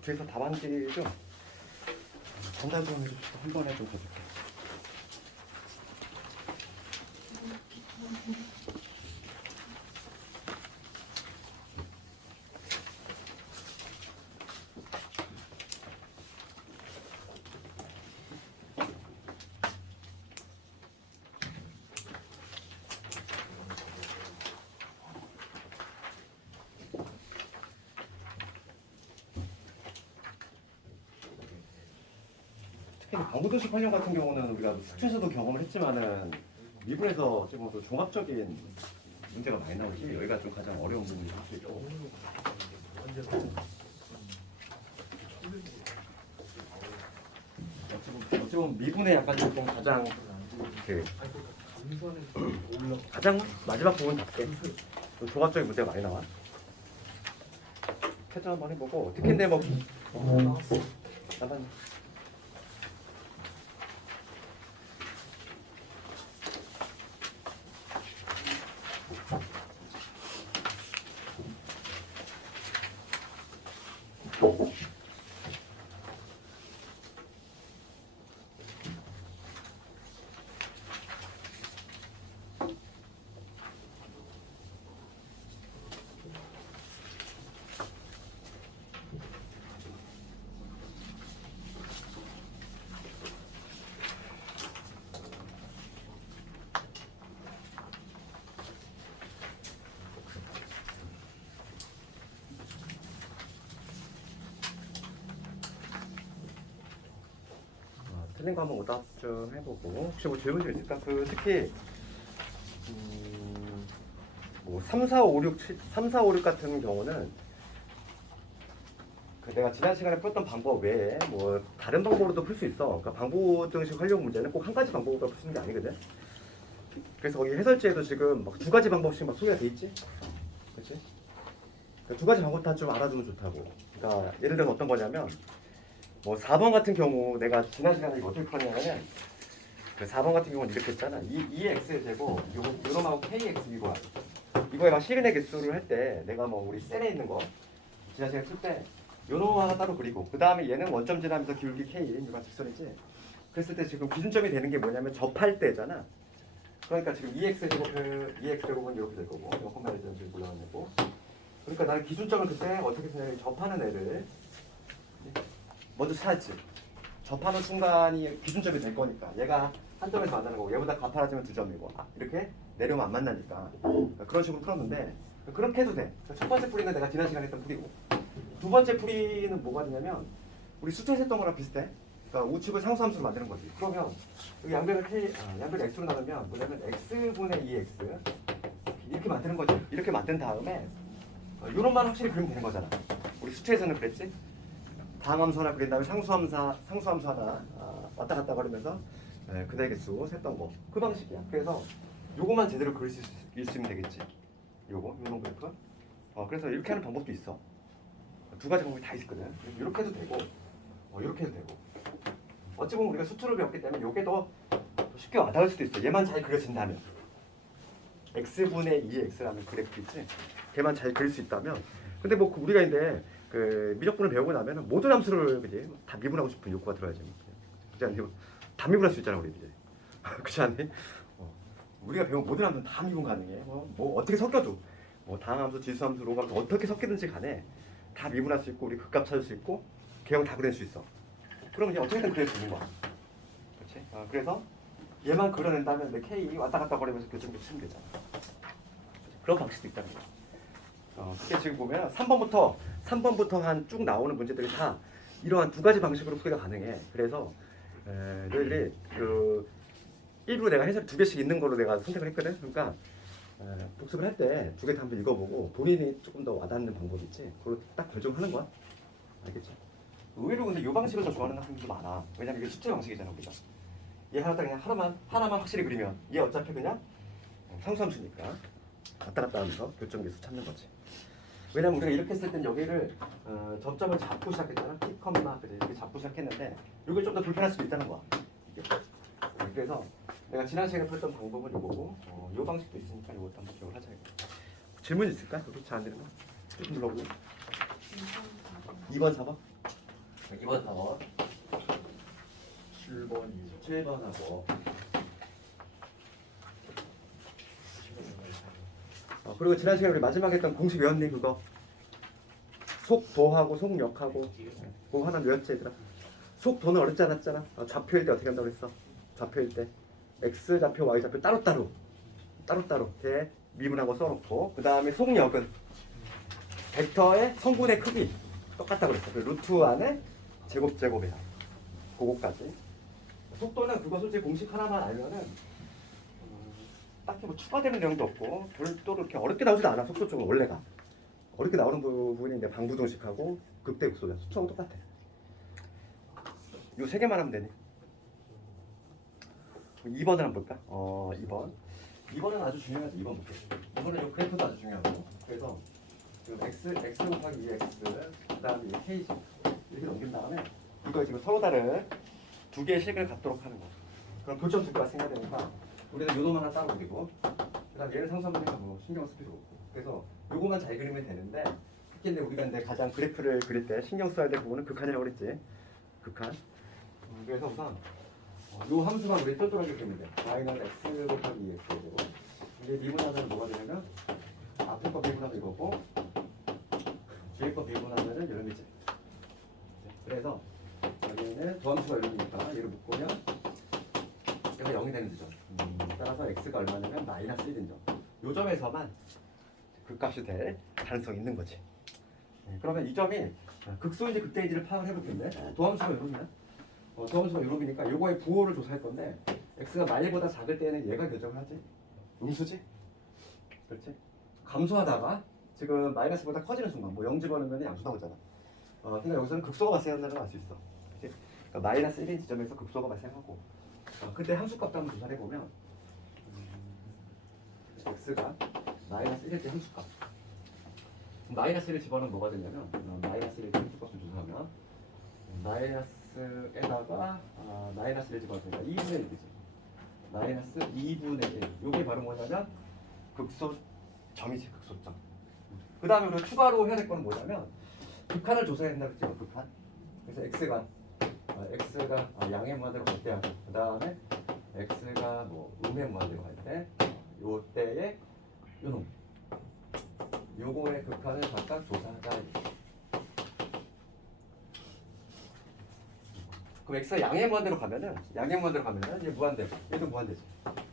뒤에서 답안지 좀 전달 좀 해주시고 한 번에 좀 해줄게. 특히 방구도식 활용 같은 경우는 우리가 숙제에서도 경험을 했지만은 미분에서 찍어도 종합적인 문제가 많이 나오지 여기가 좀 가장 어려운 부분이 사실이죠. 어찌 보면 미분의 약간 좀 가장 가장 마지막 부분답게 좀 종합적인 문제가 많이 나와. 캐쳐 한번 해보고 어떻게 했네 뭐 잠깐. 틀린 거 한번 오답 좀 해보고 혹시 뭐 질문 좀 있을까? 특히 뭐 3, 4, 5, 6, 7, 3, 4, 5, 6 같은 경우는 내가 지난 시간에 풀었던 방법 외에 뭐 다른 방법으로도 풀 수 있어. 그러니까 방부등식 활용 문제는 꼭 한 가지 방법으로 푸는 게 아니거든. 그래서 거기 해설지에도 지금 막 두 가지 방법씩 막 소개가 돼 있지, 그렇지? 그러니까 두 가지 방법 다 좀 알아두면 좋다고. 그러니까 예를 들어서 어떤 거냐면. 뭐 4번 같은 경우 내가 지난 시간에 이거 어떻게 풀었냐면 그 4번 같은 경우는 이렇게 했잖아. 2x 제곱 요놈하고 kx 이거에만 실근의 개수를 할 때 내가 뭐 우리 셀에 있는 거 지난 시간에 쓸 때 요놈 하나 따로 그리고 그 다음에 얘는 원점 지나면서 기울기 k 이거 직선이지. 그랬을 때 지금 기준점이 되는 게 뭐냐면 접할 때잖아. 그러니까 지금 2x 제곱은 이렇게 될 거고 요것만 일단 지금 올라가는 거고. 그러니까 나는 기준점을 그때 어떻게 쓰냐면 접하는 애를 먼저 찾았지. 접하는 순간이 기준점이 될 거니까 얘가 한 점에서 만나는 거고 얘보다 가파라지면 두 점이고 이렇게 내려오면 안 만나니까 그런 식으로 풀었는데 그렇게 해도 돼. 첫 번째 풀이는 내가 지난 시간에 했던 풀이고 두 번째 풀이는 뭐가 되냐면 우리 수트에서 했던 거랑 비슷해. 그러니까 우측을 상수함수로 만드는 거지. 그러면 여기 양변을 양변을 x로 나누면 뭐냐면 x분의 2x 이렇게 만드는 거지. 이렇게 만든 다음에 요런만 확실히 그리면 되는 거잖아. 우리 수트에서는 그랬지. 다항함수 하나 그린 다음에 상수함수 하나 왔다 갔다 거리면서 그대 개수 셌던 거. 그 방식이야. 그래서 요거만 제대로 그릴 수 있으면 되겠지. 요놈 그래프. 그래서 이렇게 하는 방법도 있어. 두 가지 방법이 다 있거든. 이렇게 해도 되고 이렇게 해도 되고. 어찌 보면 우리가 수투를 배웠기 때문에 요게 더 쉽게 와닿을 수도 있어. 얘만 잘 그려진다면. x분의 2x라는 그래프 있지. 걔만 잘 그릴 수 있다면. 근데 뭐 우리가 이제 그 미적분을 배우고 나면은 모든 함수를 그지 다 미분하고 싶은 욕구가 들어야지. 그렇지 않니? 다 미분할 수 있잖아 우리 이제. 그렇지 않니? 우리가 배운 모든 함수는 다 미분 가능해. 뭐 어떻게 섞여도 뭐 다항함수, 지수함수, 로함수 어떻게 섞이든지 간에 다 미분할 수 있고 우리 극값 찾을 수 있고 개형 다 그릴 수 있어. 그럼 이제 어떻게든 그릴 수 있는 거야. 그렇지? 그래서 얘만 그려낸다면 내 K 왔다 갔다 거리면서 교정도 치면 되잖아. 그런 방식도 있다는 거야. 그게 지금 보면 3번부터 한 쭉 나오는 문제들이 다 이러한 두 가지 방식으로 풀이가 가능해. 그래서 너희들이 그 일부러 내가 해설 두 개씩 있는 걸로 내가 선택을 했거든. 그러니까 복습을 할 때 두 개 다 한번 읽어보고 본인이 조금 더 와닿는 방법이 있지. 그걸 딱 결정하는 거야. 알겠지? 의외로 근데 이 방식을 더 좋아하는 학생들도 많아. 왜냐면 이게 숙제 방식이잖아 우리가. 얘 하나 딱 그냥 하나만 확실히 그리면 얘 어차피 그냥 상수함수니까 왔다 갔다 하면서 교점계수 찾는 거지. 왜냐면 우리가 이렇게 했을 땐 여기를 접점을 잡고 시작했잖아. T, 그래 이렇게 잡고 시작했는데 이게 좀 더 불편할 수도 있다는 거야. 그래서 내가 지난 시간에 풀었던 방법은 이거고 이 방식도 있으니까 이것도 한번 기억을 하자. 질문 있을까? 여기 잘 안 되는 거? 쭉 눌러보고 2번, 4번? 2번 4번 7번이죠. 7번하고 그리고 지난 시간에 우리 마지막에 했던 공식 외웠니 그거? 속도하고 속력하고 그거 하나 외웠지 얘들아? 속도는 어렵지 않았잖아. 좌표일 때 어떻게 한다고 그랬어? 좌표일 때 x 좌표 y 좌표 따로따로 대 미분하고 써놓고 그 다음에 속력은 벡터의 성분의 크기 똑같다고 그랬어. 그 루트 안에 제곱이야. 그거까지. 속도는 그거 솔직히 공식 하나만 알면은 딱히 뭐 추가되는 내용도 없고 별도로 이렇게 어렵게 나오지도 않아. 속도 쪽은 원래가 어렵게 나오는 부분이 이제 방부동식하고 극대극소야. 수초하고 똑같아. 요 세 개만 하면 되니. 2번을 한번 볼까? 2번은 아주 중요하지. 2번 볼게. 2번은 요 그래프도 아주 중요하고. 그래서 지금 x 곱하기 2x 그다음에 k 이렇게 넘긴 다음에 이거 지금 서로 다른 두 개의 식을 갖도록 하는 거. 그럼 교점 두 개가 생겨야 되니까 우리는 요 놈 하나 따로 그리고 그다음 얘는 상수함이니까 뭐 신경 쓸 필요 없고. 그래서 요거만 잘 그리면 되는데 특히 이제 우리가 이제 가장 그래프를 그릴 때 신경 써야 될 부분은 극한이라고 그랬지. 극한. 그래서 우선 요 함수만 우리 똘똘하게 그리면 돼. y는 x 곱하기 2x 되고 이게 미분하면 뭐가 되냐면 앞에 거 미분하면 이거고 뒤에 거 미분하면은 이런 거지. 그래서 여기는 도함수가 이러니까 얘를 묶으면 얘가 0이 되는 지점. 따라서 x가 얼마냐면 마이너스 1인 점. 요 점에서만 그 값이 될 가능성이 있는 거지. 그러면 이 점이 극소인지 극대인지를 파악을 해볼 텐데 도함수가 이러냐? 도함수가 이러니까 요거의 부호를 조사할 건데 x가 마일보다 작을 때는 얘가 결정을 하지. 음수지? 그렇지? 감소하다가 지금 마이너스보다 커지는 순간 뭐 0 집어넣으면 양수 나오잖아. 그러니까 여기서는 극소가 발생한다는 걸 알 수 있어. 그치? 그러니까 마이너스 1인 지점에서 극소가 발생하고 그때 함수값도 한번 조사를 해보면 x가 마이너스 1일 때 함수값 마이너스 1을 집어넣으면 뭐가 되냐면 마이너스 1일 때 함수값을 조사하면 마이너스에다가 마이너스 1 집어넣으니까 2분의 1 되지. 마이너스 2분의 1 요게 바로 뭐냐면 극소점이지. 극소점. 그 다음에 우리가 추가로 해야 될 거는 뭐냐면 극한을 조사해야 된다 그랬죠. 극한. 그래서 x가 양의 무한대로 갈 때 하고 그 다음에 x가 뭐 음의 무한대로 갈 때 요때에 요놈 요거의 극한을 각각 조사하자. 그럼 x가 양의 무한대로 가면은 얘 무한대, 얘도 무한대지.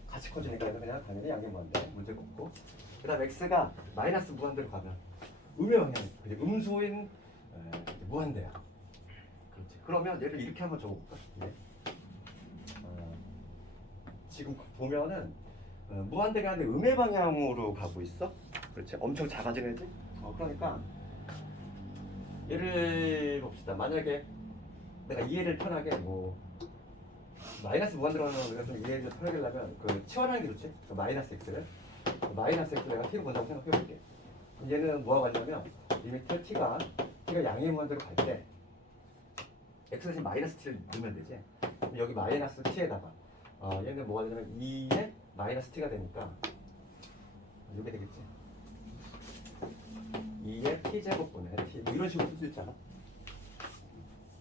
같이 커지니까 얘는 그냥 당연히 양의 무한대 문제가 없고. 그다음 x가 마이너스 무한대로 가면 음의 방향, 음수인 무한대야. 그렇지. 그러면 얘를 이렇게 한번 적어볼까? 네. 지금 보면은 무한대가 아닌데 음의 방향으로 가고 있어. 그렇지. 엄청 작아진 애지. 그러니까 얘를 봅시다. 만약에 내가 이해를 편하게 뭐 마이너스 무한대로 하는 우리가 좀 이해를 편하게 하려면 그 치환하는 게 좋지. 그 마이너스 x를 내가 t로 본다고 생각해볼게. 얘는 뭐가 같냐면 이 밑에 t가 양의 무한대로 갈 때 x 대신 마이너스 t를 넣으면 되지. 여기 마이너스 t에다가 얘는 뭐가 되냐면 2에 마이너스 t가 되니까 이렇게 되겠지. 2에 t제곱분의 t 뭐 이런 식으로 쓸 수 있잖아.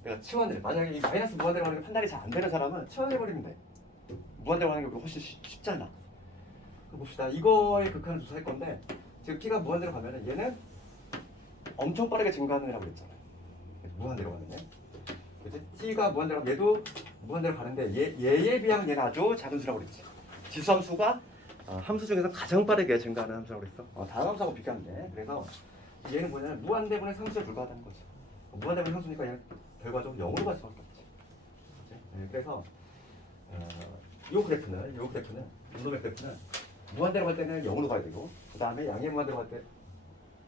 내가 치환을 만약에 이 마이너스 무한대로 하는 게 판단이 잘 안 되는 사람은 치환해버리면 돼. 무한대로 하는 게 훨씬 쉽잖아. 봅시다. 이거의 극한을 조사할 건데 지금 t가 무한대로 가면은 얘는 엄청 빠르게 증가하는 애라고 그랬잖아. 무한대로 가는 애. 그치? t가 무한대로 가면 얘도 무한대로 가는데 얘에 비하면 얘는 아주 작은 수라고 그랬지. 지수함수가 함수 중에서 가장 빠르게 증가하는 함수라고 그랬어. 다음 함수하고 비교하는데 그래서 얘는 뭐냐면 무한대분의 상수에 불과하다는 거지. 무한대분의 상수니까 얘는 결과적으로 0으로 갈 수밖에 없지. 네, 그래서 요 그래프는 이놈의 그래프는 무한대로 갈 때는 0으로 가야 되고 그 다음에 양의 무한대로 갈 때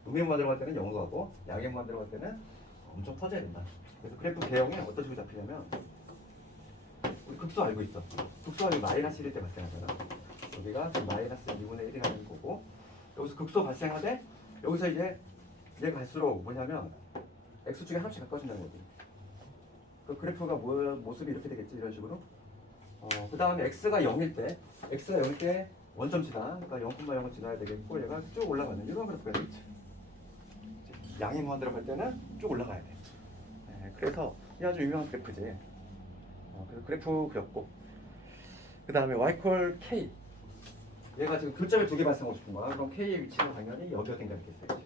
음의 무한대로 갈 때는 0으로 가고 양의 무한대로 갈 때는 엄청 커져야 된다. 그래서 그래프 개형이 어떤 식으로 잡히냐면 우리 극소 알고 있어. 극소가 마이너스 1일 때 발생하잖아. 여기가 마이너스 2분의 1이라는 거고 여기서 극소 발생하되 여기서 이제 얘가 갈수록 뭐냐면 x축에 하나씩 가까워진다는 거지. 그 그래프가 모습이 이렇게 되겠지. 이런 식으로. 그 다음에 x가 0일 때 원점치다. 그러니까 0,0을 지나야 되겠고 얘가 쭉 올라가는 이런 그래프가 되겠지. 양의 무한대로 갈 때는 쭉 올라가야 돼. 그래서 이 아주 유명한 그래프지. 그래서 그래프 그렸고, 그 다음에 y 콜 k. 얘가 지금 교점을 두 개 발생하고 싶은 거야. 그럼 k의 위치는 당연히 여기가 된다겠어요.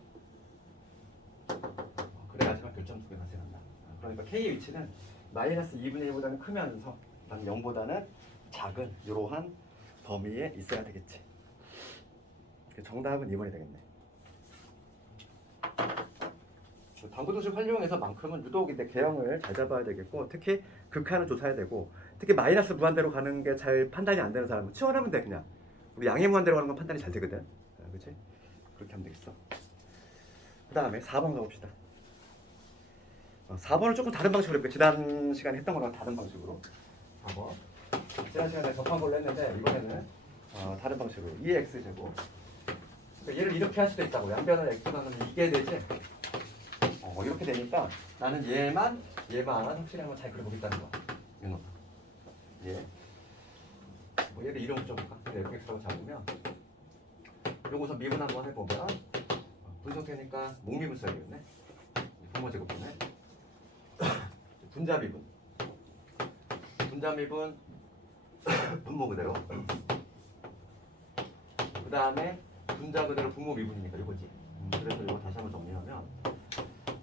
그래야지만 교점 두 개 발생한다. 그러니까 k의 위치는 마이너스 2분의 1보다는 크면서 0보다는 작은 이러한 범위에 있어야 되겠지. 정답은 2번이 되겠네. 방구도식 활용해서만큼은 유독인데 개형을 잘 잡아야 되겠고, 특히 극한을 조사해야 되고, 특히 마이너스 무한대로 가는 게 잘 판단이 안 되는 사람은 치환하면 돼. 그냥 우리 양의 무한대로 가는 건 판단이 잘 되거든. 그렇지? 그렇게 하면 되겠어. 그 다음에 4번 가봅시다. 4번은 조금 다른 방식으로 해볼게요. 지난 시간에 했던 거랑 다른 방식으로. 4번. 지난 시간에 접한 걸로 했는데 이번에는 다른 방식으로 2x제곱. 그러니까 얘를 이렇게 할 수도 있다고. 양변을 x만 하면 이게 되지. 이렇게 되니까 나는 얘만 확실히 한번 잘 그려보겠다는 거야. 이놈. 얘. 뭐 얘를 이름 붙여볼까? fx라고 잡으면 요거 우선 미분 한번 해보면 분석되니까 목미분 써야겠네. 분모 제곱분에 분자 미분. 분자 미분 분모 그대로. 그 다음에 분자 그대로 분모 미분이니까 이거지. 그래서 이거 다시 한번 정리하면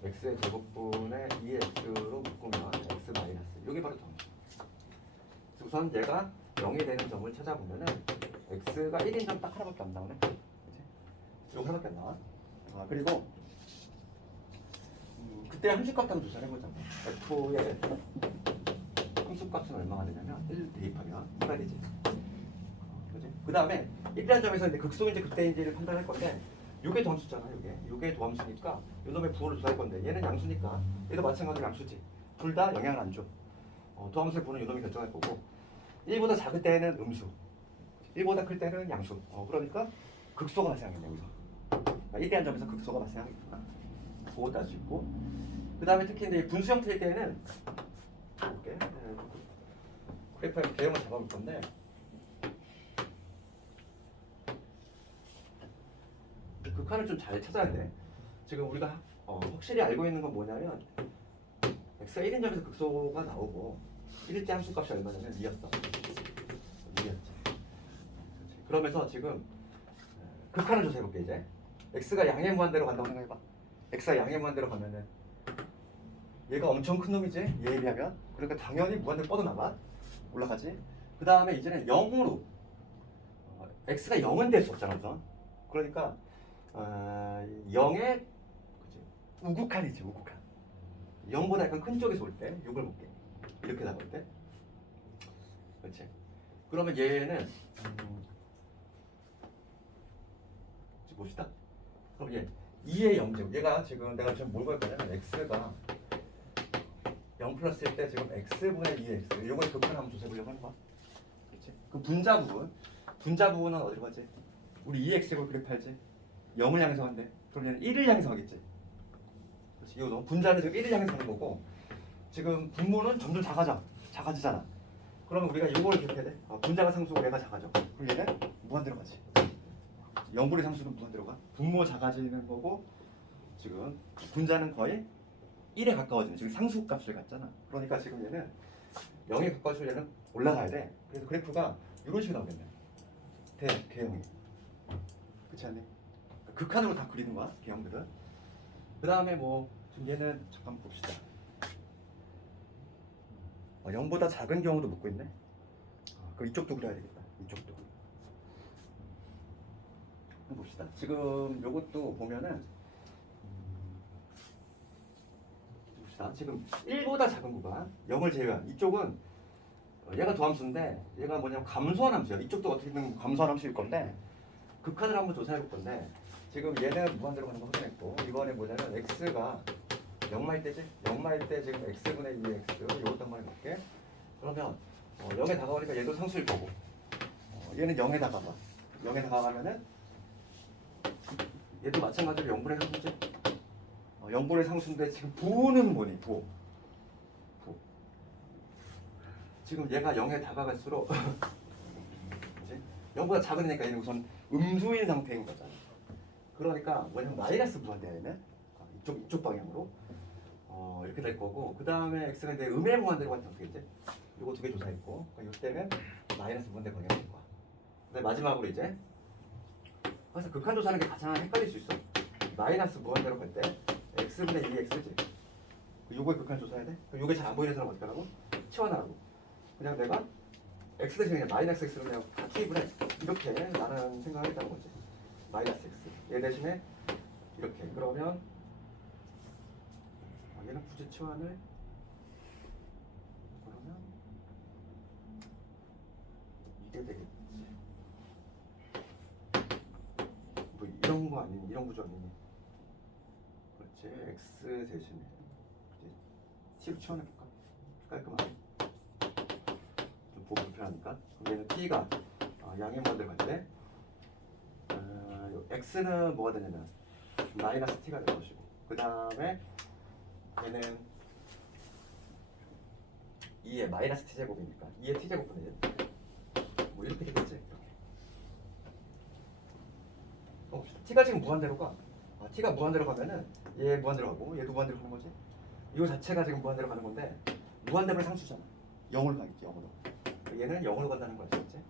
x의 제곱분의 2x로 묶으면 x 마이너스. 이게 바로 정리. 우선 얘가 0이 되는 점을 찾아보면은 x가 1인 점 딱 하나밖에 안 나오네. 그치? 이거 하나밖에 안 나와. 그리고 그때 함수값 한번 조사해보자. f의 함수값은 얼마가 되냐면 1 대입하면 뭐가 되지? 그지? 그 다음에 1이라는 점에서 이제 극소인지 극대인지를 판단할 건데 요게 도함수잖아. 요게 도함수니까 요놈의 부호를 조사할 건데 얘는 양수니까 얘도 마찬가지로 양수지. 둘 다 영향을 안 줘. 도함수의 부호는 요놈이 결정할 거고 1보다 작을 때는 음수, 1보다 클 때는 양수. 그러니까 극소가 발생하겠네 여기서. 1이라는 점에서 극소가 발생하겠구나. 부호 딸 수 있고. 그 다음에 특히 이제 분수 형태일 때는 볼게. 그래프의 개형을 잡아볼 건데 극한을 좀 잘 찾아야 돼. 지금 우리가 확실히 알고 있는 건 뭐냐면 x가 1인 점에서 극소가 나오고 1일 때 함수값이 얼마냐면 2였어. 2였지. 그러면서 지금 극한을 조사해볼게 이제. x가 양의 무한대로 간다고 생각해봐. x가 양의 무한대로 가면은 얘가 엄청 큰 놈이지 얘에 비하면. 그러니까 당연히 무한대로 뻗어나가 올라가지. 그 다음에 이제는 0으로 x가 0은 될 수 없잖아 우선. 그러니까 0의 우극한이지 우극한. 0보다 약간 큰 쪽에서 올 때 6을 볼게. 이렇게 나올 때. 그렇지. 그러면 얘는 봅시다. 그럼 얘 2의 0제곱. 얘가 지금 내가 지금 뭘 볼 거냐면 x가 0 플러스일 때 지금 x분의 2x. 요걸 극한 한번 조사해보려고 하는 거야. 그렇지. 그 분자 부분은 어디로 가지? 우리 2x를 그래프할지 0을 향해서 간대. 그럼 얘는 1을 향해서 가겠지. 그렇지. 이거 분자는 지금 1을 향해서 가는 거고 지금 분모는 점점 작아지잖아. 그러면 우리가 이걸 이렇게 해야 돼. 분자가 상수고 얘가 작아져. 그럼 얘는 무한대로 가지. 0분의 상수는 무한대로 가. 분모 작아지는 거고 지금 분자는 거의 1에 가까워지는 지금 상수값을 갖잖아. 그러니까 지금 얘는 0에 가까워지면 얘는 올라가야 돼. 그래서 그래프가 이런 식으로 나오겠네. 개형이. 그렇지 않니? 극한으로 다 그리는 거야 개형들은. 그 다음에 뭐 지금 얘는 잠깐 봅시다. 0보다 작은 경우도 묻고 있네. 그럼 이쪽도 그려야 되겠다. 이쪽도. 한번 봅시다. 지금 요것도 보면은 봅시다. 지금 1보다 작은 구간 0을 제외한 이쪽은 얘가 도함수인데 얘가 뭐냐면 감소한 함수야. 이쪽도 어떻게든 감소한 함수일 건데 극한을 한번 조사해 볼 건데 지금 얘는 무한대로 가는 거 확인했고 이번에 뭐냐면 x가 0마일 때지? 0마일 때 지금 x분의 2x 이것도 한번 해볼게. 그러면 0에 다가오니까 얘도 상수일 거고 얘는 0에 다가가. 0에 다가가면은 얘도 마찬가지로 0분의 상수지? 0분의 상수인데 지금 부는 뭐니? 부. 지금 얘가 0에 다가갈수록 0보다 작으니까 얘는 우선 음수인 상태인 거잖아. 그러니까 뭐냐면 마이너스 무한대야 얘는. 이쪽 방향으로. 이렇게 될 거고 그 다음에 x가 이제 음의 무한대로 같은 어떻게 되지? 이거 두 개 조사했고 그러니까 이때는 마이너스 무한대 방향이 될 거야. 근데 마지막으로 이제 그래서 극한 조사하는 게 가장 헷갈릴 수 있어. 마이너스 무한대로 갈 때 x분의 2x지. 요거에 극한 조사해야 돼? 그럼 요게 잘 안 보이는 사람 어떻게 하라고? 치환하라고. 그냥 내가 x 대신에 그냥 마이너스 x로 그냥 다 투입을 해. 이렇게 나는 생각을 했다는 거지. 마이너스 x. 얘 대신에 이렇게. 그러면 얘는 굳이 치환을 그러면 이게 되겠지. 뭐 이런 거 아니니? 이런 구조 아니니? 그렇지. x 대신에 t로 치환해볼까? 깔끔하게. 좀 보기 불편하니까. 그럼 얘는 t가 양의 무한대로 갈 때 x는 뭐가 되냐면 마이너스 t가 될 것이고 그 다음에 얘는 2의 마이너스 t제곱이니까 2의 t제곱분의 뭐 이렇게 되겠지. t가 지금 무한대로 가. t가 무한대로 가면은 얘 무한대로 가고 얘도 무한대로 가는 거지. 이거 자체가 지금 무한대로 가는 건데 무한대면 상수잖아. 0으로 가겠지. 0으로. 얘는 0으로 간다는 거 아시겠지?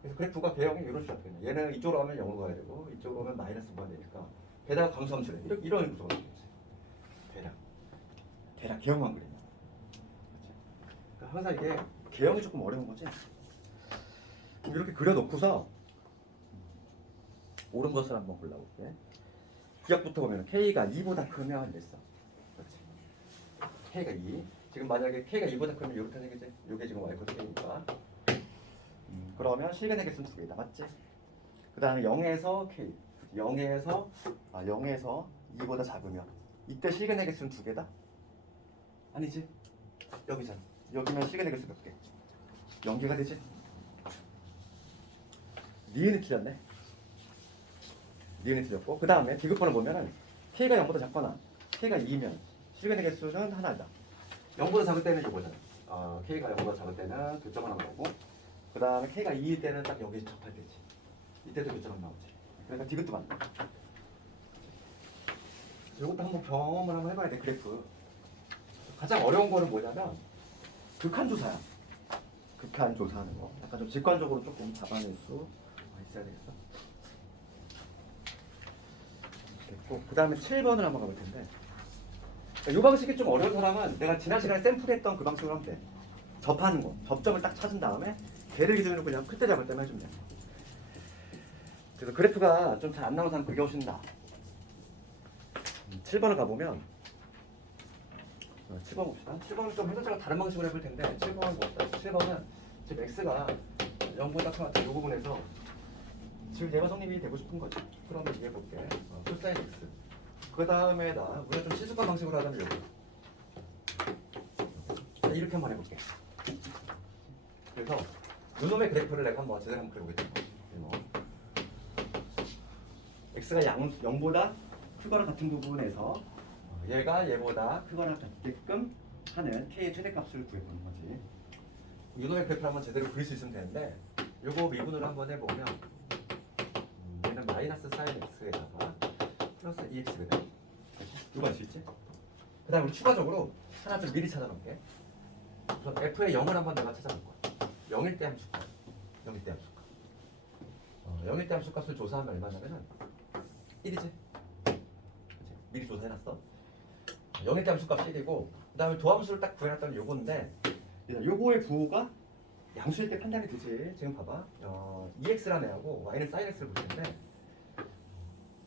그래서 그래프가 배형이 이런 식으로 되겠네. 얘는 이쪽으로 가면 0으로 가야 되고 이쪽으로 가면 마이너스 무한대니까 게다가 감수함수래. 이런 구조가 되겠지. 대략 개형만 그리면. 그러니까 항상 이게 개형이 조금 어려운 거지. 이렇게 그려놓고서 옳은 것을 한번 골라볼게. 기억부터 보면 K가 2보다 크면 됐어. 그렇지. K가 2. 지금 만약에 K가 2보다 크면 이렇게 되겠지. 이게 지금 Y 코드 K니까. 그러면 실근의 개수는 두 개다. 맞지? 그 다음에 0에서 K. 0에서 2보다 작으면 이때 실근의 개수는 두 개다? 아니지. 여기잖아. 여기면 실근의 개수 몇 개? 0개가 되지? 니은이 틀렸네. 니은이 틀렸고 그 다음에 비급번을 보면은 K가 0보다 작거나 K가 2면 실근의 개수는 하나다. 0보다 작을 때는 이거잖아. K가 0보다 작을 때는 교점 하나 나오고 그 다음에 K가 2일 때는 딱 여기 접할 때지. 이때도 교점 나오지. 그러니까 디귿도 맞네. 이것도 한번 경험을 한번 해봐야 돼. 그래프. 가장 어려운 거는 뭐냐면 극한 조사야. 극한 조사하는 거. 약간 좀 직관적으로 조금 잡아낼 수 있어야 되겠어. 됐고 그 다음에 7번을 한번 가볼 텐데 이 방식이 좀 어려운 사람은 내가 지난 시간에 샘플했던 그 방식으로 하면 돼. 접하는 거. 접점을 딱 찾은 다음에 걔를 기준으로 그냥 클 때 잡을 때만 해주면 돼. 그래서 그래프가 좀 잘 안 나오는 사람 그게 훨씬 나아. 7번을 가보면 7번 봅시다. 7번은 좀 해설자가 다른 방식으로 해볼 텐데 7번을 봅시다. 7번은 지금 x가 0보다 크다 이 부분에서 지금 얘가 성립이 되고 싶은 거지. 그러면 이게 볼게. 코사인 x. 그 다음에 우리가 좀 시수관 방식으로 하자면 여기. 이렇게 한번 해볼게. 그래서 요놈의 그래프를 내가 한번 제대로 한번 그려보겠다. x가 0보다 크거나 같은 부분에서 얘가 얘보다 크거나 같게끔 하는 k의 최대값을 구해보는 거지. 요놈의 그래프를 한번 제대로 그릴 수 있으면 되는데 요거 미분으로 한번 해보면 얘는 마이너스 사인 x에다가 플러스 2x거든. 이거 알 수 있지? 그 다음에 추가적으로 하나 좀 미리 찾아놓을게. 우선 f의 0을 한번 내가 찾아볼 거야. 0일 때 함수값. 0일 때 함수값. 0일 때 함수값을 조사하면 얼마냐면은 1이지? 그치? 미리 조사해놨어. 0일 때 함수값 1이고 그 다음에 도함수를 딱 구해놨다면 요건데 요거의 부호가 양수일 때 판단이 되지. 지금 봐봐. 2x라는 애하고 y는 sin x를 볼 텐데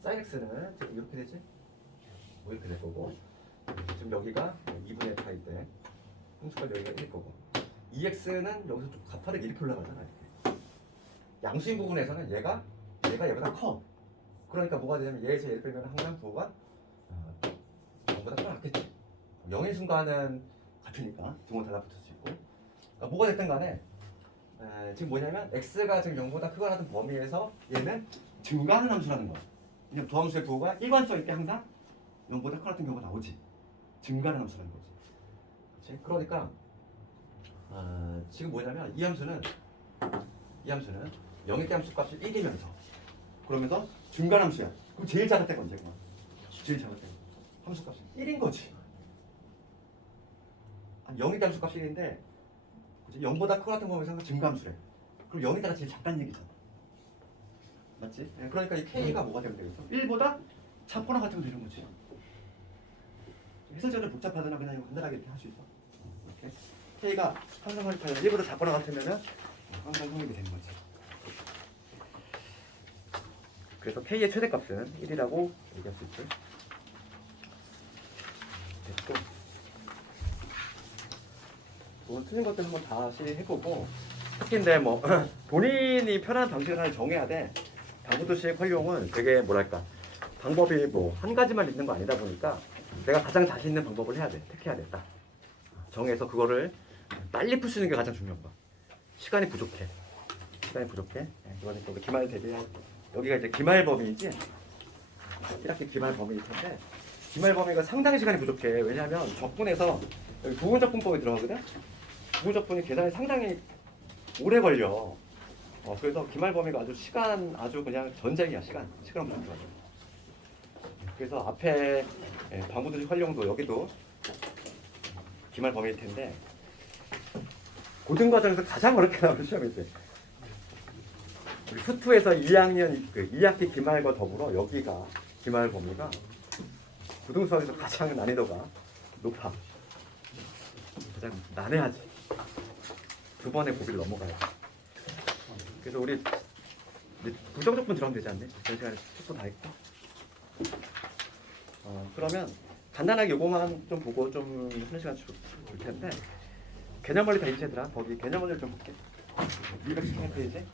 sin x는 지금 이렇게 되지? 뭐 이렇게 될 거고 지금 여기가 2분의 파일 때 함수값 여기가 1일 거고 2x는 여기서 좀 가파르게 이렇게 올라가잖아. 이렇게. 양수인 부분에서는 얘가 얘보다 커. 그러니까 뭐가 되냐면 얘에서 얘를 빼면 항상 부호가 0보다 더 낫겠지. 0인 순간은 같으니까 등호 달라붙을 수 있고 그러니까 뭐가 됐든 간에 지금 뭐냐면 x가 지금 0보다 크거나 하던 범위에서 얘는 증가하는 함수라는 거야. 왜냐면 도함수의 부호가 일관성 있게 항상 0보다 크거나 같은 경우가 나오지. 증가하는 함수라는 거지. 그렇지? 그러니까 지금 뭐냐면 이 함수는 0일 때 함수값이 1이면서 그러면서 증가함수야. 그럼 제일 작을 때가 언제구나? 제일 작을 때 함수값이 1인 거지. 0이 함수 값이 1인데 0보다 큰 같은 경우에는 증가함수래. 그럼 0이다가 제일 작다는 얘기잖아. 맞지? 그러니까 이 K가 뭐가 되면 되겠어? 1보다 작거나 같으면 되는 거지. 해설자를 복잡하거나 그냥 간단하게 이렇게 할 수 있어. 이렇게 K가 항상 1보다 작거나 같으면은 항상 성립이 되는 거지. 그래서 K의 최대값은 1이라고 얘기할 수 있지. 됐고, 오늘 틀린 것들 한번 다시 해보고, 특히인데 뭐 본인이 편한 방식을 하나 정해야 돼. 방구도식 활용은 되게 뭐랄까 방법이 뭐 한 가지만 있는 거 아니다 보니까 내가 가장 자신 있는 방법을 해야 돼. 택해야 돼. 딱 정해서 그거를 빨리 풀 수 있는 게 가장 중요한 거야. 시간이 부족해. 이번에 또 기말 대비할 여기가 이제 기말 범위이지. 1학기 기말 범위일 텐데 기말 범위가 상당히 시간이 부족해. 왜냐하면 적분에서 여기 부분 적분법이 들어가거든. 부분 적분이 계산이 상당히 오래 걸려. 그래서 기말 범위가 아주 그냥 전쟁이야. 시간 엄청 좋아져. 그래서 앞에 방구도식 활용도 여기도 기말 범위일 텐데 고등 과정에서 가장 어렵게 나오는 시험이 있어요. 우리 수투에서 2학년 2학기 기말과 더불어 여기가 기말 범위가 고등수학에서 가장 난이도가 높아. 가장 난해하지. 두 번의 고비를 넘어가야 돼. 그래서 우리 이제 부정적분 들어가면 되지 않니? 전 시간에 숙소 다 했고. 그러면 간단하게 요거만 좀 보고 좀 한 시간 줄 텐데 개념 원리 다 있지 얘들아? 거기 개념 원리를 좀 볼게. 218페이지.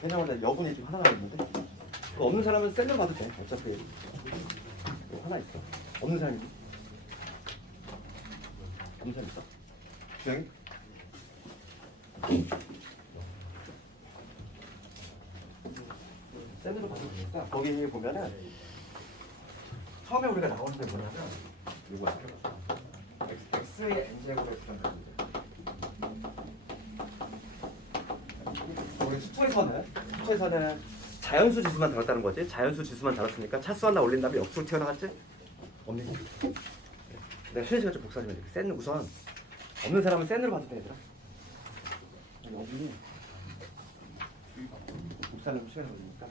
개념 원리 여분이 지금 하나가 있는데 그거 없는 사람은 셀로 봐도 돼. 어차피 이거 하나 있어. 없는 사람이 없는 사람 있어? 주영이? 셀로 봐도 되니까 거기 보면은 처음에 우리가 나오는 게 뭐냐면 이거야. x의 n제곱의 부정식인데 우리 수투에서는 자연수 지수만 다뤘다는 거지. 자연수 지수만 다뤘으니까 차수 하나 올린 다음에 역수로 튀어나갔지? 없는 거. 내가 쉬는 시간 좀 복사하면 돼. 센 우선 없는 사람은 센으로 봐도 돼 얘들아. 여기 복사를 좀 시간이 걸리니까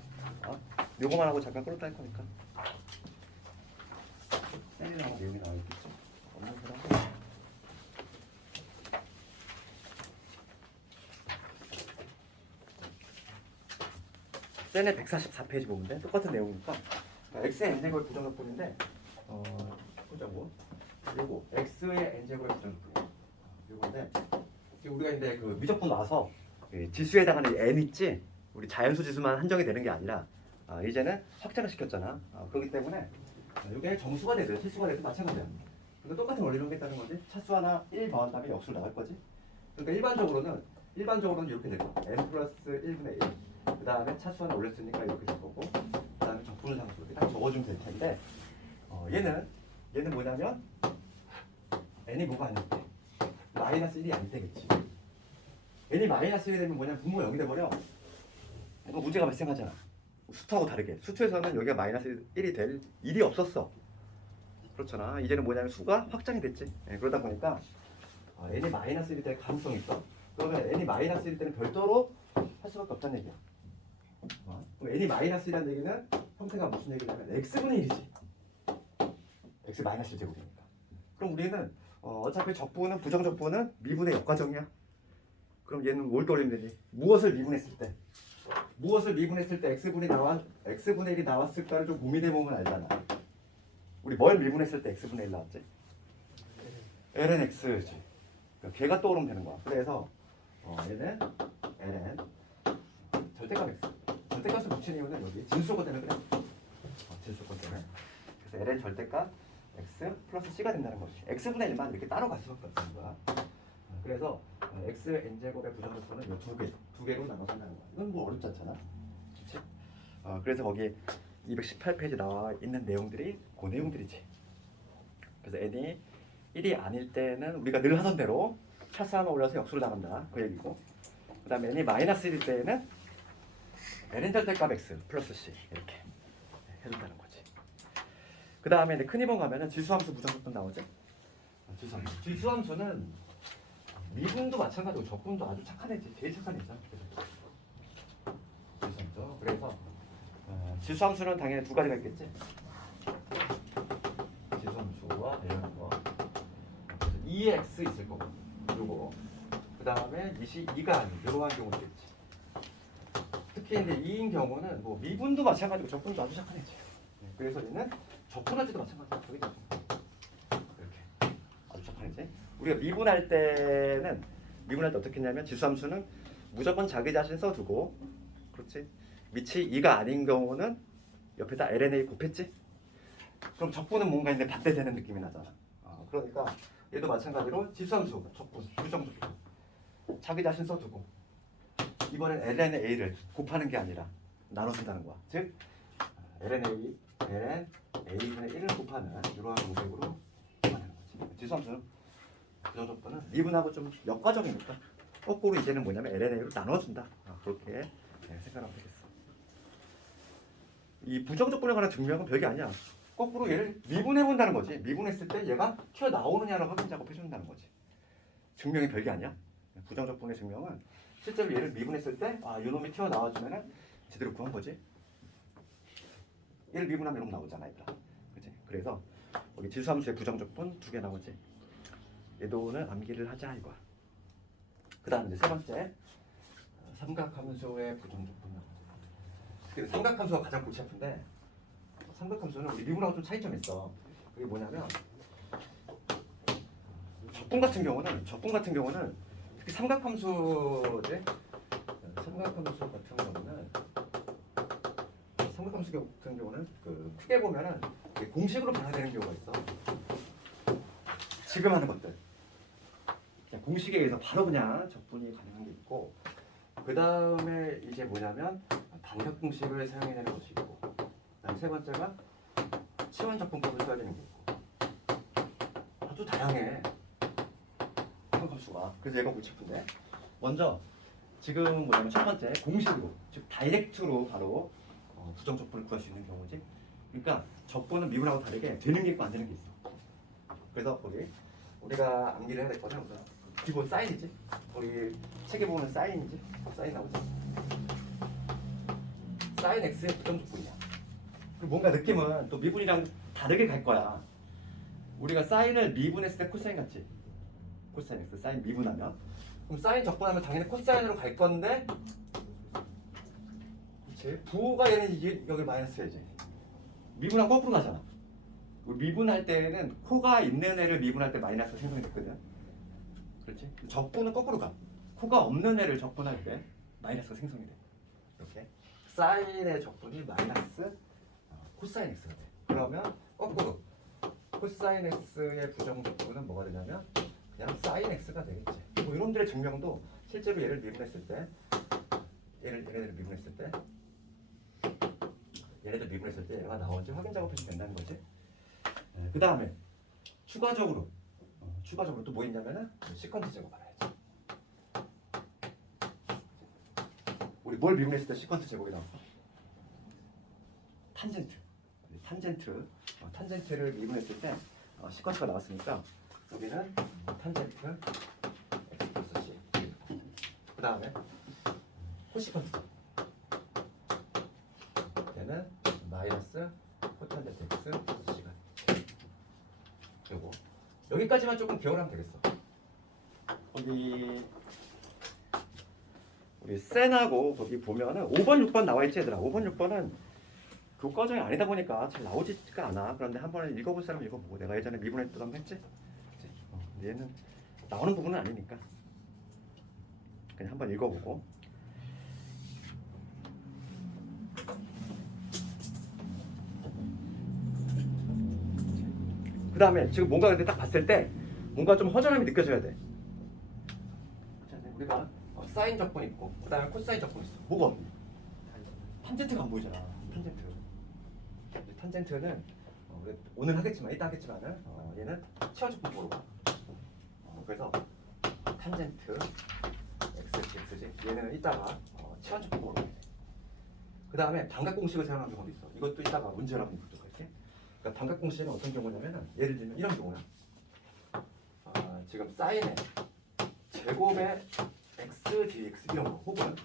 요거만 하고 잠깐 끌었다 할 거니까 센이랑 내용이 나와 있겠지. 없는 사람은 센의 144페이지 보면 돼. 똑같은 내용이니까 x의 n제곱의 부정적분인데 보자고. 요거 x의 n제곱의 부정적분 요건데 우리가 이제 그 미적분 와서 지수에 해당하는 n 있지. 우리 자연수 지수만 한정이 되는 게 아니라 이제는 확장을 시켰잖아. 그렇기 때문에 이게 정수가 되든 실수가 되든 마찬가지야. 그러니까 똑같은 원리로 하겠다는 거지. 차수 하나 1 더한 다음에 역수로 나갈 거지. 그러니까 일반적으로는 이렇게 되고 n 플러스 1분의 1. 그 다음에 차수 하나 올렸으니까 이렇게 될 거고, 그 다음에 적분을 상수 이렇게 딱 적어주면 될 텐데, 얘는 뭐냐면 n이 뭐가 아닐 때 마이너스 1이 아닐 때겠지. n이 마이너스 1이 되면 뭐냐면 분모가 0이 돼버려. 문제가 발생하잖아. 수투하고 다르게 수투에서는 여기가 마이너스 1이 될 일이 없었어. 그렇잖아. 이제는 뭐냐면 수가 확장이 됐지. 그러다 보니까 n이 마이너스 1이 될 가능성이 있어. 그러면 n이 마이너스 1일 때는 별도로 할 수밖에 없다는 얘기야. 그럼 n이 마이너스 1이라는 얘기는 형태가 무슨 얘기냐면 x분의 1이지. x 마이너스 1제곱이니까. 그럼 우리는 어차피 적분은 부정적분은 미분의 역과정이야. 그럼 얘는 뭘 떠올리면 되지? 무엇을 미분했을 때 x분의 1이 나왔을까를 좀 고민해보면 알잖아. 우리 뭘 미분했을 때 x분의 1 나왔지? ln x지. 그러니까 걔가 떠오르면 되는 거야. 그래서 얘는 ln 절대값 x. 절대값을 붙인 이유는 여기 진수조건 때문에 그래. 진수조건 때문에. 그래서 ln 절대값 x 플러스 c가 된다는 거지. x분의 1만 이렇게 따로 갈 수밖에 없다는 거야. 그래서 x n제곱의 부정적분은 이 두 개로 나눠서 한다는 거야. 이건 뭐 어렵지 않잖아. 그렇지? 그래서 거기 218페이지 나와 있는 내용들이 그 내용들이지. 그래서 n이 1이 아닐 때는 우리가 늘 하던 대로 차수 하나 올려서 역수로 나간다. 그 얘기고. 그 다음에 n이 마이너스 1일 때는 ln 절대값 x 플러스 c 이렇게 해준다는 거지. 그 다음에 큰 2번 가면은 지수함수 부정적분 나오죠. 지수함수는 미분도 마찬가지고 적분도 아주 착한 애지. 제일 착한 애죠. 지수함수. 그래서 지수함수는 당연히 두 가지가 있겠지. 지수함수와 이런 거. 2x 있을 거고. 요거. 그 다음에 이시 2가 아닌 이러한 경우도 있겠지. 특히 근데 2인 경우는 뭐 미분도 마찬가지고 적분도 아주 착한 애지. 그래서 얘는 적분할 때도 마찬가지야. 저기 이렇게 아주 착한 애지. 우리가 미분할 때 어떻게 했냐면 지수함수는 무조건 자기 자신 써두고, 그렇지? 밑이 2가 아닌 경우는 옆에다 LNA 곱했지? 그럼 적분은 뭔가 있는데 반대되는 느낌이 나잖아. 그러니까 얘도 마찬가지로 지수함수, 적분, 부정적분 자기 자신 써두고 이번엔 LNA를 곱하는 게 아니라 나눠준다는 거야. 즉 LNA분의 1을 곱하는 이러한 모습으로 곱하는 거지. 지수함수는 부정적분은 미분하고 좀 역과적이니까 거꾸로 이제는 뭐냐면 LNA로 나눠준다. 그렇게 생각하면 되겠어. 이 부정적분에 관한 증명은 별게 아니야. 거꾸로 얘를 미분해본다는 거지. 미분했을 때 얘가 튀어나오느냐를 확인 작업해준다는 거지. 증명이 별게 아니야. 부정적분의 증명은 실제로 얘를 미분했을 때 이놈이 튀어나와주면은 제대로 구한 거지. 얘를 미분하면 이놈 나오잖아. 그치? 그래서 여기 지수함수의 부정적분 2개 나오지. 얘도는 암기를 하자 이거야. 그 다음 이제 세 번째 삼각함수의 부정적분 나오지. 삼각함수가 가장 골치 아픈데 삼각함수는 우리 미분하고 좀 차이점이 있어. 그게 뭐냐면 적분 같은 경우는 특히 삼각함수 같은 경우는 그 크게 보면은 공식으로 변화되는 경우가 있어. 지금 하는 것들 그냥 공식에 의해서 바로 그냥 적분이 가능한 게 있고, 그 다음에 이제 뭐냐면 반격 공식을 사용해내는 것이 있고, 그다음 세 번째가 치환 적분법을 써야 되는 게 있고, 아주 다양해 삼각함수가. 그래서 얘가 골치 아픈데, 먼저 지금 뭐냐면 첫 번째 공식으로, 즉 다이렉트로 바로 부정적분을 구할 수 있는 경우지. 그러니까 적분은 미분하고 다르게 되는 게 있고 안 되는 게 있어. 그래서 거기 우리가 암기를 해야 될 거는 우선 기본 사인이지. 우리 책에 보면 사인이지. 사인 나오지. 사인 x의 부정적분이야. 뭔가 느낌은 또 미분이랑 다르게 갈 거야. 우리가 사인을 미분했을 때 코사인 같지? 코사인 x, 사인 미분하면. 그럼 사인 적분하면 당연히 코사인으로 갈 건데, 그치? 부호가 얘는 여기 마이너스야지. 미분하면 거꾸로 가잖아. 우리 미분할 때는 코가 있는 애를 미분할 때 마이너스 생성이 됐거든. 그렇지? 적분은 거꾸로 가. 코가 없는 애를 적분할 때 마이너스가 생성이 돼. 이렇게. 사인의 적분이 마이너스 코사인 x가 돼. 그러면 거꾸로 코사인 x의 부정적분은 뭐가 되냐면 그냥 사인 x가 되겠지. 뭐 이런들의 증명도 실제로 얘를 미분했을 때, 얘네들을 미분했을 때, 얘네들 미분했을 때 얘가 나온지 확인 작업해주면 된다는 거지. 그 다음에 추가적으로 또 뭐 있냐면은 시퀀트 제곱 알아야지. 우리 뭘 미분했을 때 시퀀트 제곱이 나왔어? 탄젠트를 미분했을 때 시퀀트가 나왔으니까 여기는 탄젠트 x 플러스 c. 그 다음에 코시퀀트, 얘는 마이너스 코탄젠트 x 플러스 c가. 그리고 여기까지만 조금 기억을 하면 되겠어. 거기 우리 센하고 거기 보면은 5번, 6번 나와 있지 얘들아. 5번, 6번은 교과정이 아니다 보니까 잘 나오지가 않아. 그런데 한번 읽어볼 사람은 읽어보고, 내가 예전에 미분했던 거 했지? 얘는 나오는 부분은 아니니까 그냥 한번 읽어보고. 그 다음에 지금 뭔가 근데 딱 봤을 때 뭔가 좀 허전함이 느껴져야 돼. 우리가 사인 적분 있고 그 다음에 코사인 적분 있어. 뭐가 없니? 탄젠트가 안 보이잖아. 탄젠트는 오늘 하겠지만 이따 하겠지만은 얘는 치환 적분법으로 가. 그래서 탄젠트 x지. 얘는 이따가 치환 적분법으로 가. 그 다음에 반각 공식을 사용하는 경우도 있어. 이것도 이따가 문제로 한번 보도록 할게. 그러니까 반각 공식은 어떤 경우냐면은 예를 들면 이런 경우야. 지금 사인의 제곱의 x dx 이런 거, 혹은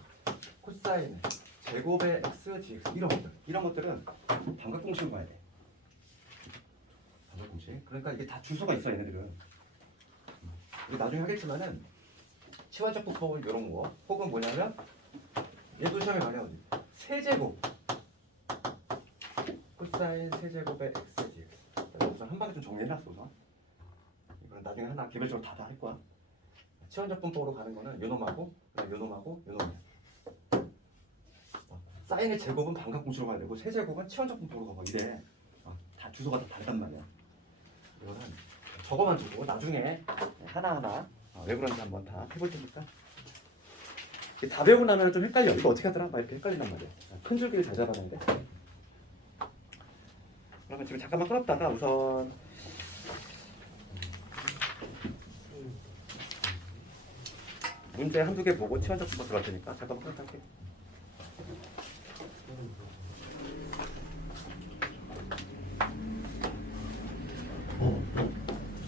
코사인의 제곱의 x dx 이런 것들은 반각 공식을 봐야 돼. 반각 공식. 그러니까 이게 다 주소가 있어 얘네들은. 이게 나중에 하겠지만은 치환적 분법은 이런 거, 혹은 뭐냐면 얘도 시험에 많이 나오지. 세제곱 코사인 세제곱의 x dx. 우선 한 방에 좀 정리해놨어. 우선. 이건 나중에 하나 개별적으로 다 할 거야. 치환적 분법으로 가는 거는 요놈하고 그다음 요놈하고 요놈. 사인의 제곱은 반각 공식으로 가야 되고 세제곱은 치환적 분법으로 가고 이래. 다 주소가 다 다르단 말이야. 이거는 저거만 주고 나중에 하나하나 왜 그런지 한번 다 해볼 테니까. 다 배우고 나면 좀 헷갈려. 이거 어떻게 하더라? 막 이렇게 헷갈린단 말이야. 큰 줄기를 잘 잡아야 돼. 그러면 지금 잠깐만 끊었다가 우선 문제 한두 개 보고 치환적 분법 들어갈 테니까 잠깐만 끊었다 할게.